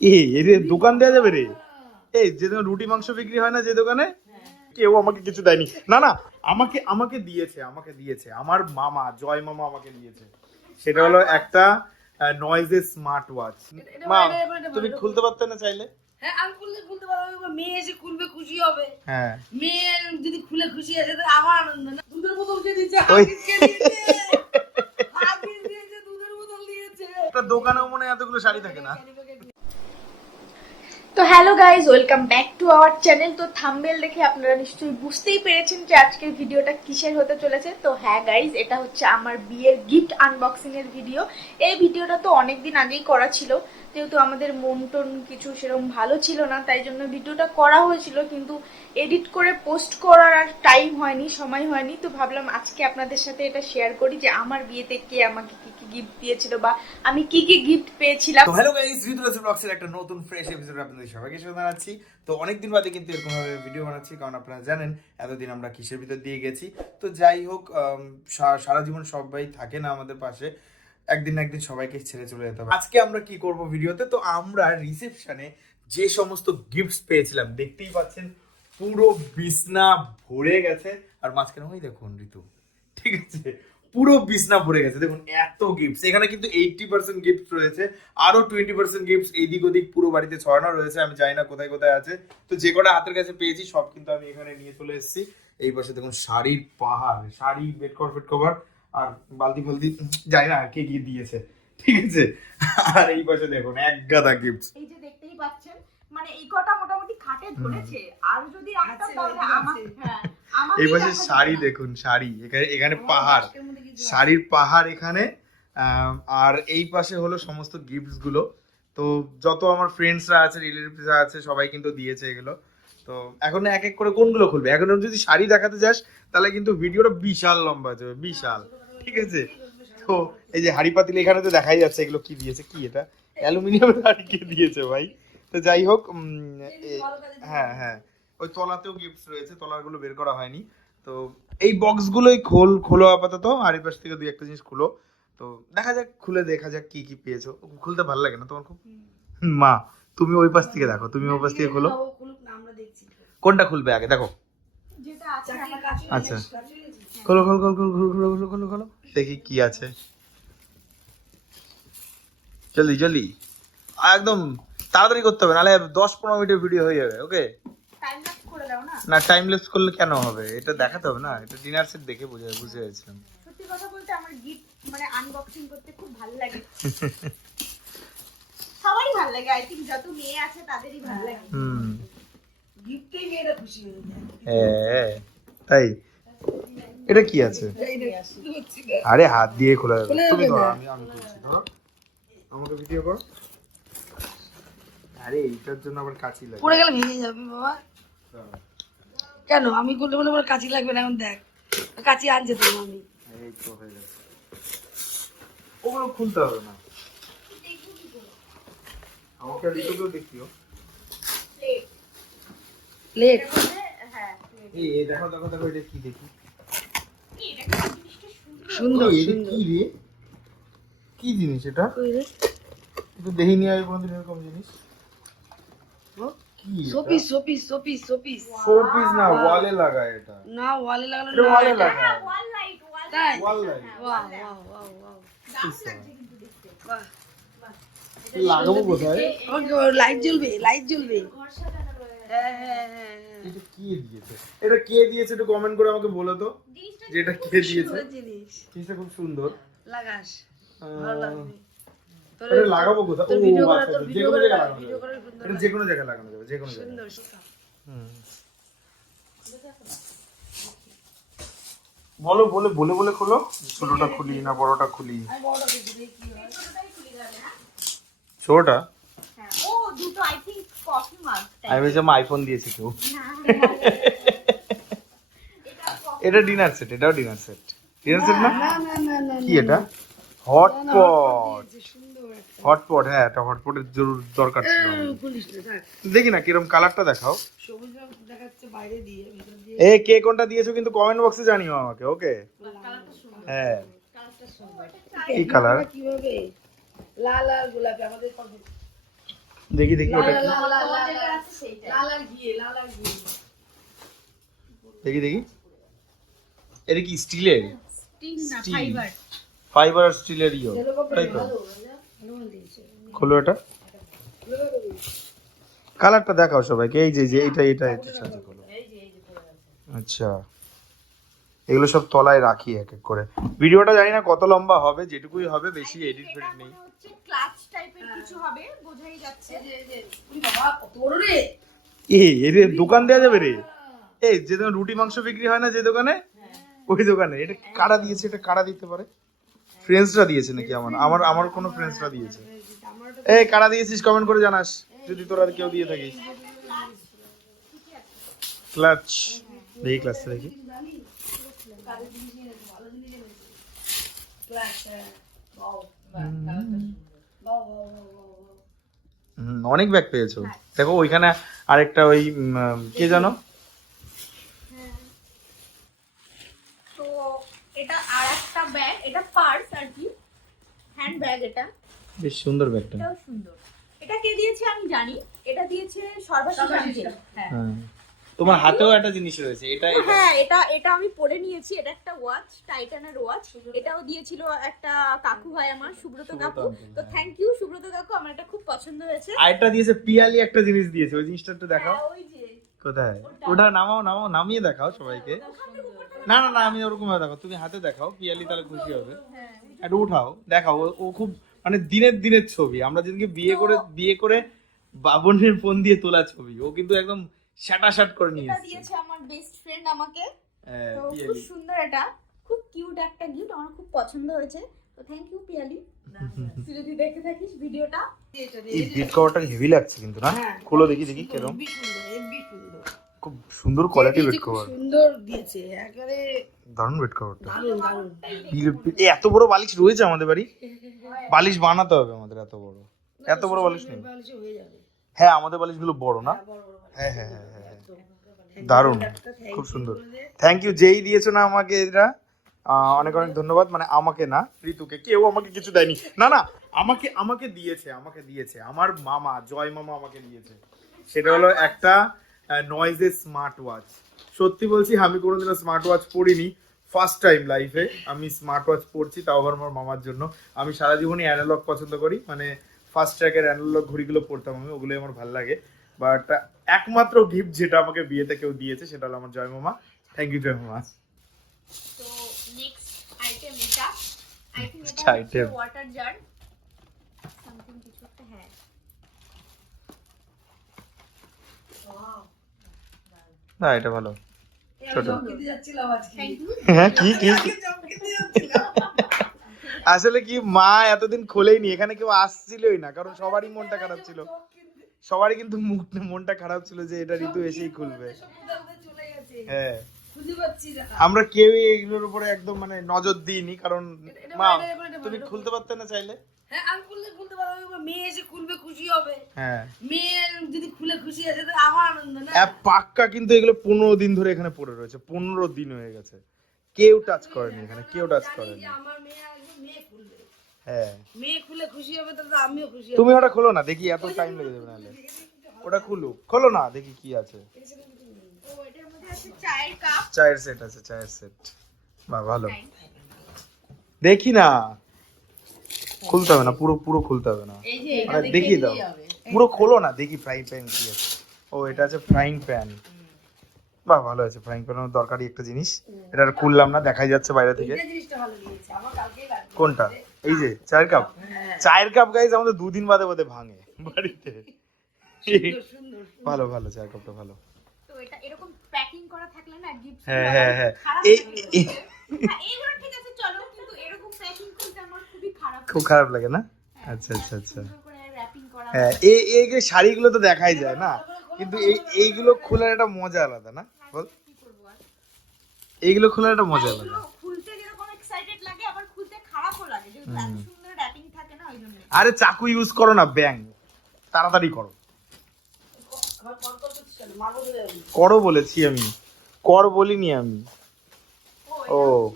এ এর দোকান দেওয়া যাবে রে। এই যে দোকানে রুটি মাংস বিক্রি হয় না যে দোকানে কেউ আমাকে কিছু দেয়নি। না না আমাকে আমাকে দিয়েছে আমাকে দিয়েছে। আমার মামা জয় মামা আমাকে দিয়েছে। সেটা হলো একটা নয়েজের স্মার্ট ওয়াচ মা তুমি খুলতে পারতে না চাইলে? হ্যাঁ আমি খুললে খুলতে পারব মেয়ে এসে খুলবে খুশি হবে। হ্যাঁ। মেয়ে যদি খুলে খুশি আছে তাহলে আমার আনন্দ না। দুধের বোতল কে দিয়েছে? ওই- হাগিস কে দিয়েছে? দুধের বোতল দিয়েছে। দোকানেও মনে হয় এতগুলো শাড়ি থাকে না। তো hello guys welcome back to our channel. তো থাম্বেল দেখে আপনারা নিশ্চয়ই বুঝতেই পেরেছেন যে আজকের ভিডিওটা কিসের হতে চলেছে। তো হ্যাঁ গাইজ এটা হচ্ছে আমার বিয়ের গিফট আনবক্সিং এর ভিডিও এই ভিডিওটা তো অনেকদিন আগেই করা ছিল। যেহেতু আমাদের মন টন কিছু সেরকম ভালো ছিল না, তাই জন্য ভিডিওটা করা হয়েছিল, কিন্তু এডিট করে পোস্ট করার আর টাইম হয়নি, সময় হয়নি। তো ভাবলাম আজকে আপনাদের সাথে এটা শেয়ার করি যে আমার বিয়েতে কে আমাকে কি কি গিফট দিয়েছিল বা আমি কি কি গিফট পেয়েছিলাম। তো হ্যালো গাইস ঋতুরাজ ব্লগসের একটা নতুন ফ্রেশ এপিসোডে আপনাদের সবাইকে জানাচ্ছি। তো অনেকদিন বাদে কিন্তু এরকম ভাবে ভিডিও বানাচ্ছি, কারণ আপনারা জানেন এতদিন আমরা কিসের ভিতর দিয়ে গেছি। তো যাই হোক সারা জীবন সবাই থাকে না আমাদের পাশে। একদিন না একদিন সবাইকে ছেড়ে চলে যেতে হবে। আজকে আমরা কি করব ভিডিওতে? তো আমরা রিসেপশনে যে সমস্ত গিফটস পেয়েছিলাম, দেখতেই পাচ্ছেন পুরো বিছনা ভরে গেছে। আর মাঝখানে, ওই দেখুন ঋতু, ঠিক আছে? পুরো বিছনা ভরে গেছে। দেখুন, এত গিফটস এখানে কিন্তু এইটটি পার্সেন্ট গিফট রয়েছে। আরও টোয়েন্টি পার্সেন্ট গিফটস এদিক ওদিক পুরো বাড়িতে ছড়ানো রয়েছে। আমি জানি না কোথায় কোথায় আছে। তো যে কটা হাতের কাছে পেয়েছি, সব কিন্তু আমি এখানে নিয়ে চলে এসেছি। এই পাশে দেখুন, শাড়ির পাহাড় শাড়ি বেড কভার ফেড কভার। আর বালতি ফালতি যাই না কে গিয়ে দিয়েছে? ঠিক আছে? আর এই পাশে দেখুন এক গাদা গিফটস এই যে দেখতেই পাচ্ছেন মানে এই কটা মোটামুটি খাটে ধরেছে। আর যদি রাখতাম তাহলে আমার হ্যাঁ এই পাশে শাড়ি দেখুন শাড়ি। এখানে এখানে পাহাড়। শাড়ির পাহাড় এখানে। আর এই পাশে হলো সমস্ত গিফটসগুলো। তো যত আমার ফ্রেন্ডসরা আছে রিলেটিভসরা আছে সবাই কিন্তু দিয়েছে এগুলো। তো এখন এক এক করে কোনগুলো খুলবে? এখন যদি শাড়ি দেখাতে যাস তাহলে কিন্তু ভিডিওটা বিশাল লম্বা হয়ে যাবে বিশাল। ঠিক আছে? তো এই যে হাড়ি পাতিল এখানে তো দেখাই যাচ্ছে এগুলো কি দিয়েছে কি এটা? অ্যালুমিনিয়ামের হাড়ি কে দিয়েছে ভাই? তো যাই হোক হ্যাঁ হ্যাঁ। ওই তলাতেও গিফটস রয়েছে তলাগুলো বের করা হয়নি। তো এই বক্সগুলোই খোল খোলো আপাতত আর এই পাশ থেকে দুই একটা জিনিস খুলো। তো দেখা যাক খুলে দেখা যাক কি কি পেয়েছ। খুলতে ভালো লাগে না তোমার খুব? মা তুমি ওই পাশ থেকে দেখো তুমি ওই পাশ থেকে খোলো। কোনটা খুলবে আগে? দেখো। আচ্ছা। খোলো খোলো খোলো খোলো খোলো খোলো খোলো খোলো। দেখি কি আছে। জলদি জলদি। একদম তাড়াতাড়ি করতে হবে নাহলে দশ পনেরো মিনিটের ভিডিও হয়ে যাবে ওকে না? না টাইম লেপস করলে কেন হবে? এটা দেখাতে হবে না এটা ডিনার সেট দেখে বুঝে বুঝে গেছিলাম। সত্যি কথা বলতে আমার গিফট মানে আনবক্সিং করতে খুব ভালো লাগে। সবারই ভালো লাগে আই থিঙ্ক যত মেয়ে আছে তাদেরই ভালো লাগে। হুম। গিফটেই মেয়েরা খুশি হয়ে যায়। হ্যাঁ তাই। এটা কি আছে। আরে হাত দিয়ে খোলা যাবে। তুমি ধরো আমি আমি খুলছি ধরো। আমাকে ভিডিও করো। আরে এইটার জন্য আবার কাঁচি লাগে। পড়ে গেলে ভেঙে যাবে বাবা। কেন? আমি করলে বলে আমার কাঁচি লাগবে না এখন দেখ। কাঁচি আনছে তো আমি। এই তো হয়ে গেছে। ওগুলো খুলতে হবে না। আমাকে ঋতুকেও দেখিও। লেট হ্যাঁ এই দেখো দেখো দেখো এটা কি দেখি? সুন্দর এটা কি রে? কি জিনিস এটা? কই রে? এটা আগে কোনোদিন এরকম জিনিস। Showpiece showpiece showpiece showpiece. Showpiece না ওয়ালে লাগায় এটা। না ওয়ালে লাগানো না ওয়ালে লাগায়। ওয়াল লাইট ওয়াল তাই? Wall light. Wow wow wow wow. লাগাবো কোথায়? লাইট জ্বলবে লাইট জ্বলবে। এটা কে দিয়েছে? এটা কে দিয়েছে একটু কমেন্ট করে আমাকে বলো তো। যে এটা কে দিয়েছে? জিনিসটা খুব সুন্দর। লাগাস। ভালো লাগবে। তোর এটা লাগাবো কোথায়? ও ভিডিও করা আচ্ছা, তোর আচ্ছা, যে ভিডিও কোনো জায়গায় লাগানো ভিডিও যাবে। সুন্দর এটা যে কোনো জায়গায় লাগানো যাবে যে কোনো জায়গায়। সুন্দর সুন্দর। হুম। বলো বলে বলে বলে খোলো। ছোটটা খুলি না বড়টা খুলি। হয়? ছোটটা হ্যাঁ ও দুটো আই থিঙ্ক কফি মাগ আমি ভেবেছিলাম আইফোন দিয়েছে কেউ এটা ডিনার সেট এটাও ডিনার সেট ডিনার সেট না? কি এটা? হটপট হটপট হ্যাঁ একটা হটপটের জরুর দরকার ছিল। দেখি না কিরম কালারটা দেখাও। সবুজ দেখাচ্ছে বাইরে দিয়ে ভিতর দিয়ে। এ কে কোনটা দিয়েছ কিন্তু কমেন্ট বক্সে জানিও আমাকে ওকে হ্যাঁ। কি কালার কীভাবে? লাল আর গোলাপি আমাদের দেখি দেখি ওটা। কি। দেখি দেখি। এটা কি স্টিলের? Steel। ফাইবার। আর স্টিলের ইয়ে। তাই তো। খোলো এটা। কালারটা দেখাও সবাইকে। এই যে যে এইটা এইটা একটু সাহায্য করো আচ্ছা। এগুলো সব তলায় রাখি এক এক করে। ভিডিওটা জানি না কত লম্বা হবে যেটুকুই হবে বেশি এডিট ফেডিট নেই। Type-এর কিছু হবে, বোঝাই যাচ্ছে। এই যে, এই বাবা, কত রে। এ এর দোকান দেওয়া যাবে রে। এই যে দোকানে রুটি মাংস বিক্রি হয় না যে দোকানে? ওই দোকানে। এটা কারা দিয়েছে? এটা কারা দিতে পারে? ফ্রেন্ডসরা দিয়েছে নাকি আমার? আমার আমার কোনো ফ্রেন্ডসরা দিয়েছে। এই কারা দিয়েছিস? কমেন্ট করে জানাস। যদি তোর আর কেউ দিয়ে থাকিস। ক্লাচ দেখি ক্লাচটা দেখি। ক্লাস, অনেক ব্যাগ পেয়েছ। দেখো ওইখানে আরেকটা ওই কে জানো? তো এটা আর একটা ব্যাগ এটা পার্স আর কি হ্যান্ড ব্যাগ এটা। বেশ সুন্দর ব্যাগটা এটাও সুন্দর। এটা কে দিয়েছে আমি জানি। এটা দিয়েছে সর্বাশিস হ্যাঁ। হ্যাঁ। তোমার হাতেও একটা জিনিস রয়েছে এটা এটা। হ্যাঁ এটা এটা আমি পরে নিয়েছি এটা একটা ওয়াচ টাইটানের ওয়াচ এটাও দিয়েছিল একটা কাকু হয় আমার সুব্রত কাকু। তো হ্যাঁ। থ্যাংক ইউ সুব্রত কাকু আমার এটা খুব পছন্দ হয়েছে। আরেকটা দিয়েছে পিয়ালি একটা জিনিস দিয়েছে ওই জিনিসটা একটু দেখাও। হ্যাঁ, ওই যে। কোথায়? ওটা। নামাও নামাও নামিয়ে দেখাও সবাইকে। না না না আমি ওরকম ভাবে দেখো তুমি হাতে দেখাও পিয়ালি তাহলে খুশি হবে। হ্যাঁ একটু উঠাও দেখাও ও- ও খুব মানে দিনের দিনের ছবি। আমরা যেদিনকে বিয়ে করে বিয়ে করে বাবনের ফোন দিয়ে তোলা ছবি। ও কিন্তু একদম শাটা শাট করে নিয়ে এটা দিয়েছে আমার বেস্ট ফ্রেন্ড আমাকে। হ্যাঁ, তো খুব সুন্দর এটা। খুব কিউট একটা গিফট আমার খুব পছন্দ হয়েছে। তো থ্যাংক ইউ পিয়ালি। তুই যদি দেখে থাকিস ভিডিওটা। এই বিট কভারটা হেভি লাগছে কিন্তু না? হ্যাঁ। খুলো দেখি দেখি কেরম। খুব সুন্দর কোয়ালিটি বিট কভার সুন্দর দিয়েছে একেবারে দারুণ বিট কভারটা দারুণ দারুণ। এত বড় বালিশ রয়েছে আমাদের বাড়ি। বালিশ বানাতে হবে আমাদের এত বড়। এত বড় বালিশ নেই। বালিশে হয়ে যাবে। হ্যাঁ আমাদের বালিশগুলো বড় না? হ্যাঁ। হ্যাঁ হ্যাঁ। দারুণ খুব সুন্দর। থ্যাংক ইউ যেই দিয়েছ না আমাকে আহ, অনেক অনেক ধন্যবাদ মানে আমাকে না ঋতুকে কেউ আমাকে কিছু দেয়নি। না না আমাকে আমাকে দিয়েছে আমাকে দিয়েছে আমার মামা জয় মামা আমাকে দিয়েছে। সেটা হলো একটা নয়েজের স্মার্ট ওয়াচ সত্যি বলছি আমি কোনোদিনও স্মার্ট ওয়াচ পরিনি ফার্স্ট টাইম লাইফে আমি স্মার্ট ওয়াচ পরছি তাও আবার আমার মামার জন্য। আমি সারা জীবনই অ্যানালগ পছন্দ করি মানে ফার্স্ট ট্র্যাকের অ্যানালগ ঘড়িগুলো পরতাম আমি ওগুলোই আমার ভালো লাগে। বাট একমাত্র গিফট যেটা আমাকে বিয়েতে কেউ দিয়েছে সেটা হলো আমার জয় মামা থ্যাংক ইউ জয় মামা তো নেক্সট আইটেম এটা। আই থিংক এটা ওয়াটার জার সামথিং কিছু একটা হ্যাঁ। না এটা ভালো। ছোট। হ্যাঁ কি কি। আসলে কি মা এতদিন খোলেইনি এখানে কেউ আসছিলই না কারণ সবারই মনটা খারাপ ছিল। সবারই কিন্তু মুখ- মনটা খারাপ ছিল যে এটা ঋতু এসেই খুলবে। হ্যাঁ। আমরা কেউই এগুলোর উপরে একদম মানে নজর দিইনি কারণ মা তুমি খুলতে পারতে না চাইলে হ্যাঁ, আমি খুললে খুলতে পারব, মেয়ে এসে খুলবে, খুশি হবে। হ্যাঁ মেয়ে যদি খুলে খুশি আছে তো আমার আনন্দ না পাক্কা কিন্তু এগুলো পনেরো দিন ধরে এখানে পড়ে রয়েছে পনেরো দিন হয়ে গেছে কেউ টাচ করেনি এখানে কেউ টাচ করেনি আমার মেয়ে। হ্যাঁ। মেয়ে খুলে খুশি হবে তাহলে আমিও খুশি তুমি ওটা খোলো না দেখি এত টাইম লেগে যাবে নাহলে। ওটা খুলো। খোলো না দেখি কি আছে। চায়ের সেট আছে চায়ের সেট বাহ ভালো। দেখি না। খুলতে হবে না পুরো পুরো খুলতে হবে না। মানে দেখিয়ে দাও। পুরো খোলো না দেখি ফ্রাইং প্যান কি আছে। ও এটা আছে ফ্রাইং প্যান বাহ ভালো আছে ফ্রাইং প্যান দরকারি একটা জিনিস। এটা আর খুললাম না দেখাই যাচ্ছে বাইরে থেকে। কোনটা? এই যে চায়ের কাপ হ্যাঁ চায়ের কাপ গাইজ আমাদের দুদিন বাদে বাদে ভাঙে। বাড়িতে? সুন্দর সুন্দর ভালো ভালো চায়ের কাপটা ভালো। তো এটা এরকম প্যাকিং করা থাকলে না গিফট হ্যাঁ হ্যাঁ হ্যাঁ। হ্যাঁ, এইগুলো ঠিক আছে চলো কিন্তু এরকম প্যাকিং করতে আমার খুবই খারাপ খুব খারাপ লাগে না? আচ্ছা আচ্ছা আচ্ছা। র্যাপিং করা হ্যাঁ এই এই যে শাড়িগুলো তো দেখাই যায় না? কিন্তু এই এইগুলো খোলার একটা মজা আলাদা না? বল। এইগুলো খোলার একটা মজা আলাদা খুলতে যেরকম এক্সাইটেড লাগে আবার খুলতে খারাপও লাগে যেহেতু এত সুন্দর র্যাপিং থাকে না ওই জন্য আরে চাকু ইউজ করো না ব্যাং তাড়াতাড়ি করো। করো বলেছি আমি। কর বলিনি আমি। ও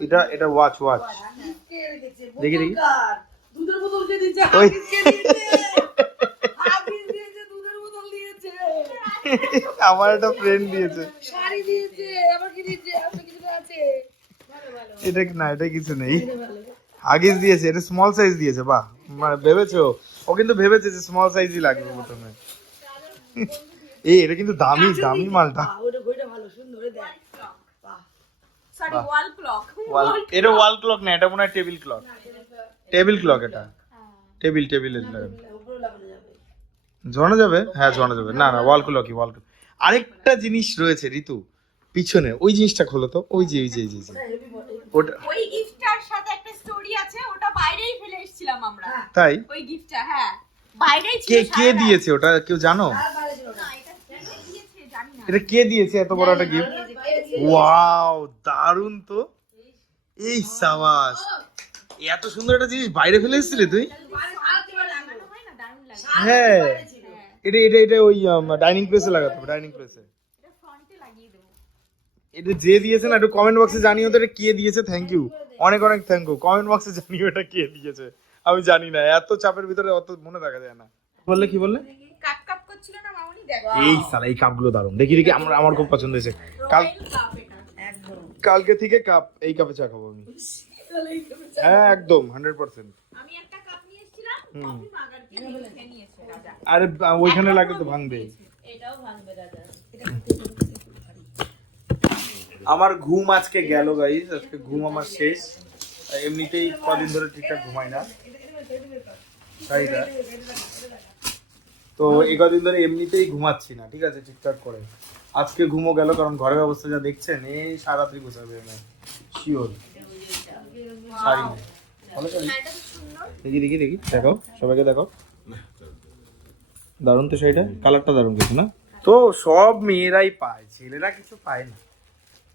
এটা এটা ওয়াচ ওয়াচ দেখি, দেখি। দুধের বোতল দিয়েছে দিয়েছে। আমার একটা ফ্রেন্ড দিয়েছে। শাড়ি দিয়েছে আবার কি দিয়েছে আপনার কিছু আছে। এটা কি- না এটা কিছু নেই। হাগিস দিয়েছে এটা স্মল সাইজ দিয়েছে বাহ। মানে ভেবেছো? ও কিন্তু ভেবেছে যে স্মল সাইজই লাগবে প্রথমে। এই এটা কিন্তু দামি দামি মালটা। বাহ, ওটা ঘড়িটা ভালো সুন্দর এই দেখ। বাহ। ওয়াল ক্লক ওয়াল এটা ওয়াল ক্লক না এটা মনে হয় টেবিল ক্লক টেবিল ক্লক এটা। টেবিল টেবিল উপরে যাবে। ঝরানো যাবে? হ্যাঁ ঝরানো যাবে। না না ওয়াল ক্লকই ওয়াল ক্লক আরেকটা জিনিস রয়েছে ঋতু। পিছনে ওই জিনিসটা খোলো তো ওই যে ওই যে ওই যে, ওটা ওই গিফটটার সাথে একটা স্টোরি আছে ওটা বাইরেই ফেলে এসেছিলাম আমরা। তাই? ওই গিফটটা হ্যাঁ। বাইরেই ছিল কে কে দিয়েছে ওটা? কেউ জানো? এটা কে দিয়েছে এত বড় একটা গিফট ওয়াও দারুণ তো। এই সাবাস। এত সুন্দর একটা জিনিস বাইরে ফেলে এসেছিলি তুই? হয় দারুণ হ্যাঁ। এটা এটা এটা ওই ডাইনিং প্লেসে লাগাতে হবে ডাইনিং প্লেসে এটা ফ্রন্টে লাগিয়ে দেবো এটা যে দিয়েছে না একটু কমেন্ট বক্সে জানিও তো এটা কে দিয়েছে থ্যাংক ইউ অনেক অনেক থ্যাংক ইউ কমেন্ট বক্সে জানিও এটা কে দিয়েছে আমি জানি না এত চাপের ভিতরে অত মনে থাকা যায় না। বললে কি বললে? কাপ কাপ করছিল না মামুনি? দেখো। এই সালা এই কাপগুলো দারুণ দেখি দেখি আমার আমার খুব পছন্দ হয়েছে। কাল রয়্যাল কাপ এটা। একদম। কালকে থেকে কাপ এই কাপে চা খাব আমি। হ্যাঁ একদম হান্ড্রেড পার্সেন্ট আমি একটা কাপ নিয়ে এসেছিলাম কফি মাগার কি খেয়ে নিয়েছে রাজা। আরে ওইখানে লাগলে তো ভাঙবে। এটাও ভাঙবে রাজা। আমার ঘুম আজকে গেল গাইস আজকে ঘুম আমার শেষ। এমনিতেই কদিন ধরে ঠিকঠাক ঘুমাই না। তো এই কদিন ধরে এমনিতেই ঘুমাচ্ছি না, ঠিক আছে? ঠিকঠাক করে। আজকে ঘুমো গেল, কারণ ঘরের অবস্থা যা দেখছেন এই সারাত্রি গোছাবে আমি শিওর শাড়ি দেখি দেখি দেখি। দেখো সবাইকে দেখো দারুণ তো শাড়িটা। কালারটা দারুণ কিছু না? তো সব মেয়েরাই পায়, ছেলেরা কিছু পায় না।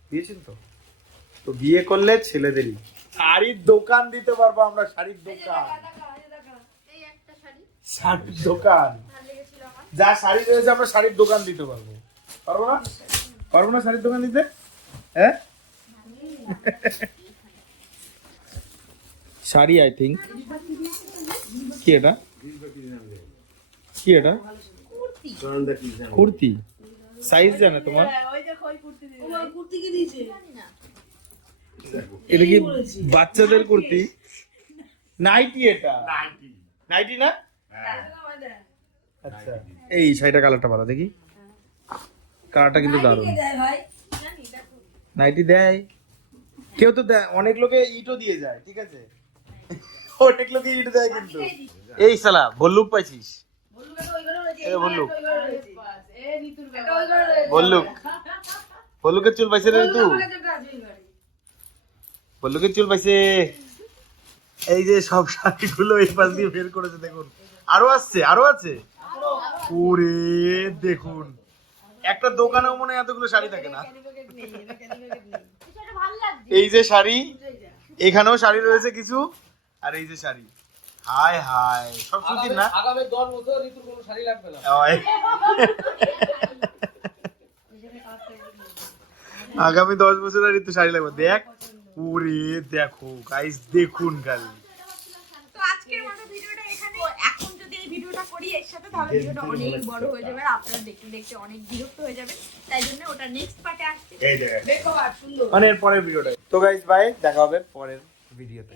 দিয়েছেন তো? তো বিয়ে করলে ছেলেদেরই। শাড়ির দোকান দিতে পারব আমরা শাড়ির দোকান। এই একটা শাড়ি। শাড়ির দোকান। যা শাড়ি রয়েছে আমরা শাড়ির দোকান দিতে পারব। পারব না? পারব না শাড়ির দোকান দিতে? হ্যাঁ? শাড়ি আই থিঙ্ক কি এটা? কি এটা? কুর্তি। সাইজ জানে তোমার? তোমার কুর্তি কি দিয়েছে? এটা কি বাচ্চাদের কুর্তি? নাইটি এটা? নাইটি না? আচ্ছা। এই শাড়িটা কালারটা ভালো দেখি। কালারটা কিন্তু দারুণ। নাইটি দেয়। কেউ তো দেয় অনেক লোকে ইটও দিয়ে যায় ঠিক আছে? অনেক লোকে ইট দেয় কিন্তু। এই সালা ভল্লুক পাইছিস। বললুক এ ভল্লুক। ভল্লুক ভল্লুকের চুল পাইছে রে তুই বলে তো একটা আছে ওই ঘরে। ভল্লুকের চুল পাইছে। এই যে সব শাড়িগুলো এই পাশ দিয়ে বের করেছে, দেখুন। আরও আসছে, আরও আছে। ওরে, দেখুন। একটা দোকানেও মনে এতগুলো শাড়ি থাকে না। এই যে শাড়ি, এখানেও শাড়ি রয়েছে কিছু। আর এই যে শাড়ি। High high. সব সুতির না? আগামী দশ বছর ঋতুর কোনো শাড়ি লাগবে না। আগামী দশ বছর আর একটু শাড়ি লাগবে। দেখ ওরে দেখো গাইস দেখুন খালি। তো আজকের মতো ভিডিওটা এখানে এখন যদি এই ভিডিওটা করি এর সাথে তাহলে ভিডিওটা অনেক বড় হয়ে যাবে। আপনারা দেখতে দেখতে অনেক বিরক্ত হয়ে যাবে তাই জন্য ওটা নেক্সট পার্টে আসছে। এই দেখ। দেখো আর সুন্দর। মানে এর পরের ভিডিওটা। তো গাইস বাই দেখা হবে পরের ভিডিওতে।